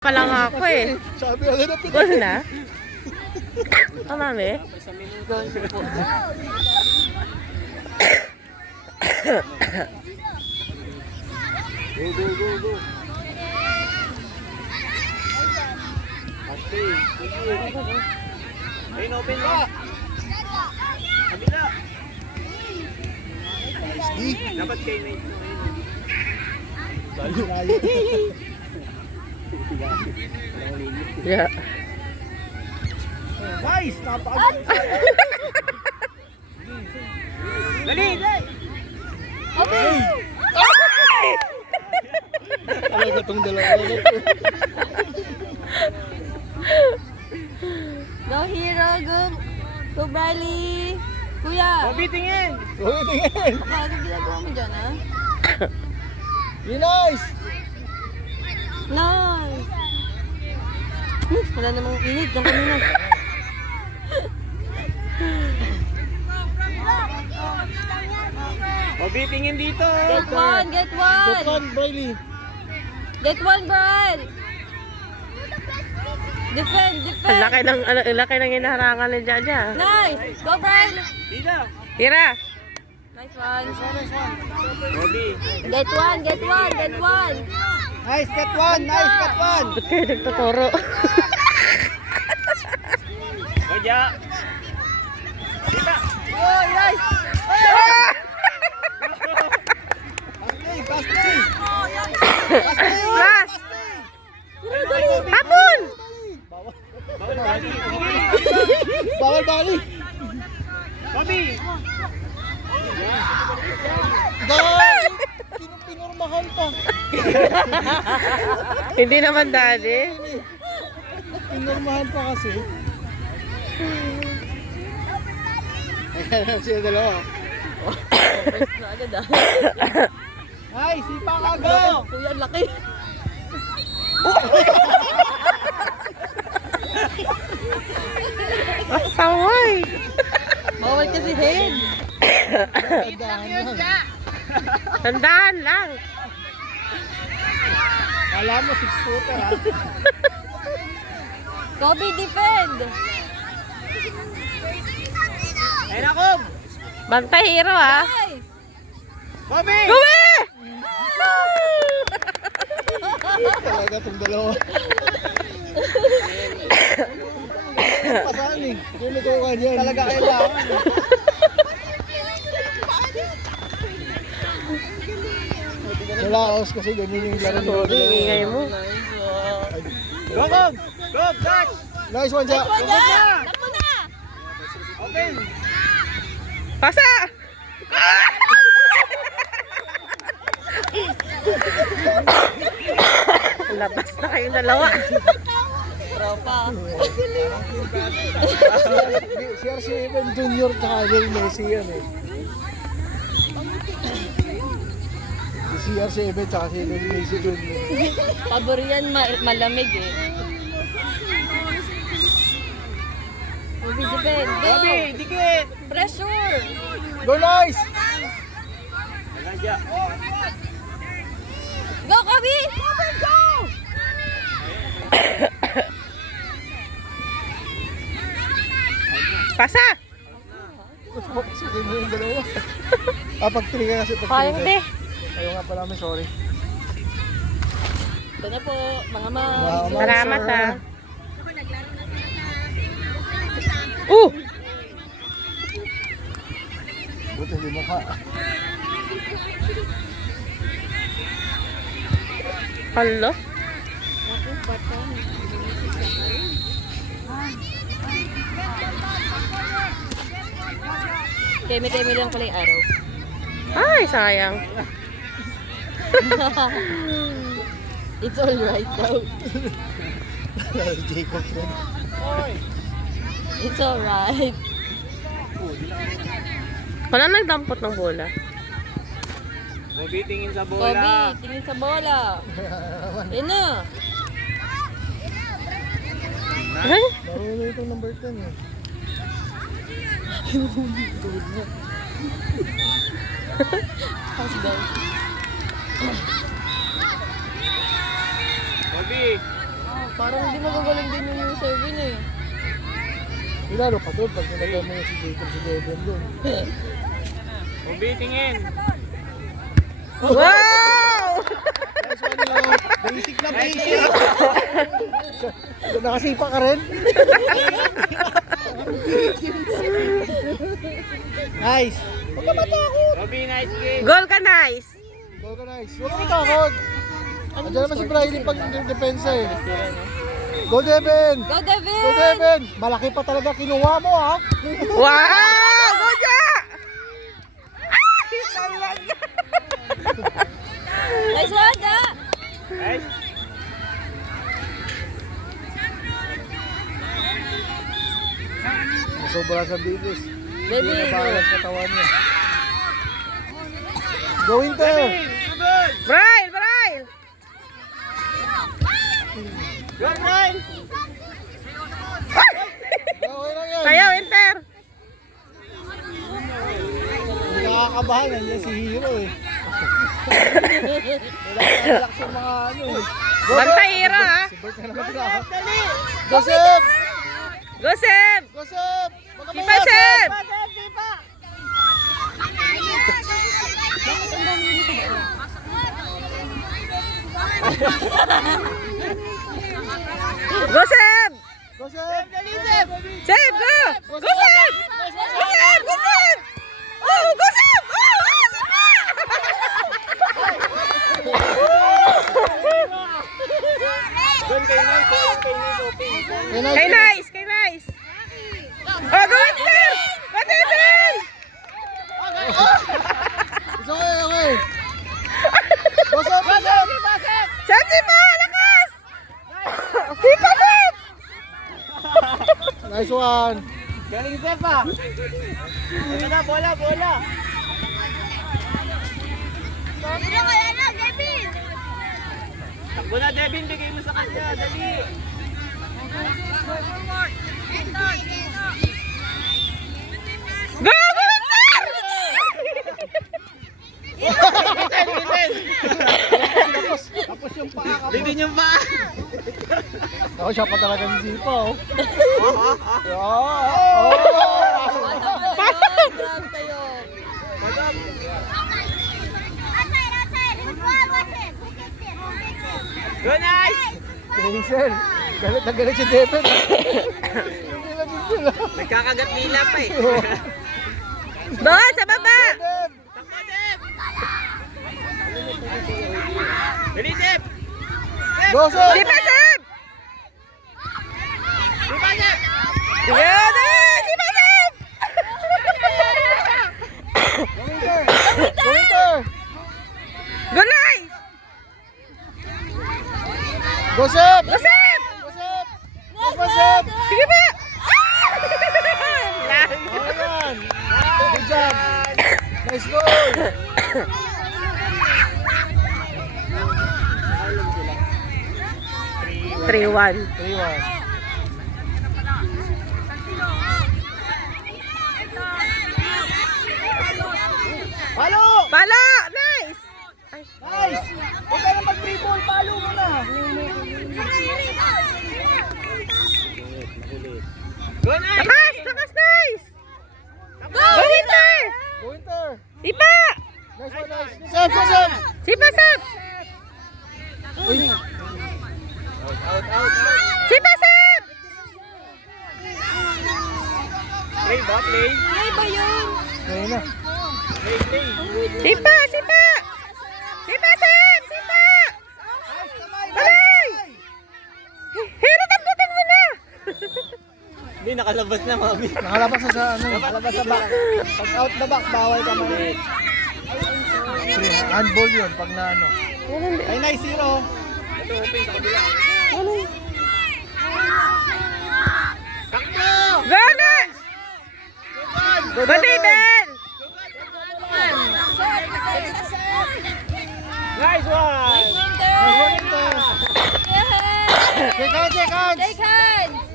Pa lang ako eh. Sabi ako na pinag- Gol na? Mami? Go, go, go, go. Asti, sige. Ayun, open ka. Kabila. Dapat kayo na ito. Layo, layo. Yeah. Guys, napakagaling sa'yo. Dali, dali. Okay. Talaga itong dalawa. Go Hero, go Bradley. Kuya. Bobby, tingin. Bobby, tingin. Ano ginagawa mo dyan, ha? Be nice. Nice. Wala namang init ng kanina. Bobby, tingin dito. Get one, get one. Good one, Briley. Get one, Brad. Defend, Ang defend. laki ng inaharangan ni Jaja. Nice. Go, Brad. Dito. Tira! Nice one. Bobby. Get one, get one, get one. Nice, get one. Nice, get one. Ba't kayo nagtuturo? Oja. Dito. Oh, nice. Pasti. Plus! Hapon! Bawal bali. Bawal bali. Bobby. Dahil pinurmahan pa. Hindi naman daddy. Pinurmahan pa kasi. Ayan sila dalawa. Na agad, ah. Ay, sipa ka go! Kuya, ang laki. Masaway! Bawal kasi head. Tandaan lang. Kala mo 6-footer ha? Kobe, defend. Ayun ako. Bantay hero ha. Nice. Bobby. Gumi! Talaga itong dalawa. Pasaan eh. Hindi ko ka dyan. Talaga kailangan. Nalaos kasi ganyan yung laro Sorry, ingay mo. Go, go. Go, touch. Nice one, Jack. Takbo na. Open. Pasa! Labas na kayong dalawa. Tropa. CR7 Junior tsaka Lil Messi yan eh. Si CR7 tsaka si Lil Messi Junior. Pabor yan, malamig eh. Kobe, defend. Go. Bobby, dikit. Pressure. Go nice! Nagandya. Go, Kobe. Kobe, go. Pasa! Sige mo yung dalawa. Pag 3 ka kasi pag 3 Kayang ka. di. Ayaw nga pala, sorry. Ito na po, mga ma'am. Salamat sir. ha. Buti hindi mo ka. Hello? Kemi-kemi lang pala yung araw. Ay, sayang. It's alright though. Jacob rin. It's alright. Wala nagdampot ng bola. Bobby, tingin sa Kobe, bola. tingin sa bola. Yan na. Ay? Marunong itong number 10 eh. Let's go. Bobby. Parang hindi magagaling din yung U7 eh. Lalo pa doon pag nilagay mo yung si Jacob si Devin doon. Mabiting in. Wow! Nice one lang. Basic na basic. Nakasipa ka rin? Nice. Huwag ka matakot. Robby, nice game. Goal ka, nice. Go ka nice. Huwag ka matakot. Andiyan naman si Briley pag yung depensa eh. Go Devin! Go, Devin! Go Devin! Malaki pa talaga kinuha mo ha. Wow! Go, Ja! Nice one, Ja! Nice. Sobra sa bilis. Devin! Hindi na balas katawan niya. Go Inter! Good. Braille! Braille! Good, Ryan. Okay lang yan. Sayaw, Inter! Hindi nakakabahan. Nandiyan si Hero eh. Relax yung mga ano eh. Go, Bantay, Hero, ha? Si Bert na naman tinakot. Dali. Go Seb! Go, Seb! Go Seb! Sipa, Seb! Go, Seb! Go Seb! Dali, Seb. Seb, go! Go, Seb! Go, Seb! Go, Seb! Oh, go, Seb! Oh, Doon kay Nice. Kay Nice, open. Kay nice! Kay nice! Oh, go, Inter! Go, Devin! It's okay, okay. Go Seb! Go Seb! Seb, Sipa! Lakas! Sipa, Seb! Nice one! Galing, Seb, ah. Ito na, bola, bola. Takbo na, Devin. Bigay mo sa kanya. Dali. Go, go, Inter! Tapos yung paa ka. Bitin yung pa. Ako siya pa talaga ni Zipa oh. Grabe kayo. Go, Nice. Hazel, galit na galit si Devin. Hindi na din sila. Nagkakagat nila pa eh. Doon, sa baba! Dev! Takbo, Dev. Dali, Seb. Go Seb! Sipa, Seb! Diba, Seb? Sige, Devin! Sipa, Seb! Go Inter! Go Inter! Go, nice! Go Seb! Go, Seb! Go Seb! Go Seb! Sige pa! Okay yan! Good job! Nice goal! 3-1. 3-1. Palo! Pala! Nice! Ay, Nice! Huwag ka na mag-dribble. Palo mo na. Go, Nice. lakas! Lakas, nice! Go, Inter! Go Inter! Sipa! Nice one, nice! Seb! Go Seb! Sipa, Seb! Uy! Out, out. Sipa, Seb! Play ba? Play? Ay ba yun? Ngayon na. Play, play. Sipa, Sipa! Sipa, Seb! Sipa! Balay! Hero, tamputin mo na! Hindi, nakalabas na, mami. Nakalabas na sa ano. Nakalabas sa back. Pag out the back, bawal ka man. Handball yun pag na ano. Ay, nice zero. Ito, open sa kabila. Takbo! Go, nice! Go Go, David! Nice one! Winter! Go Inter! Check out, check out! Take hand!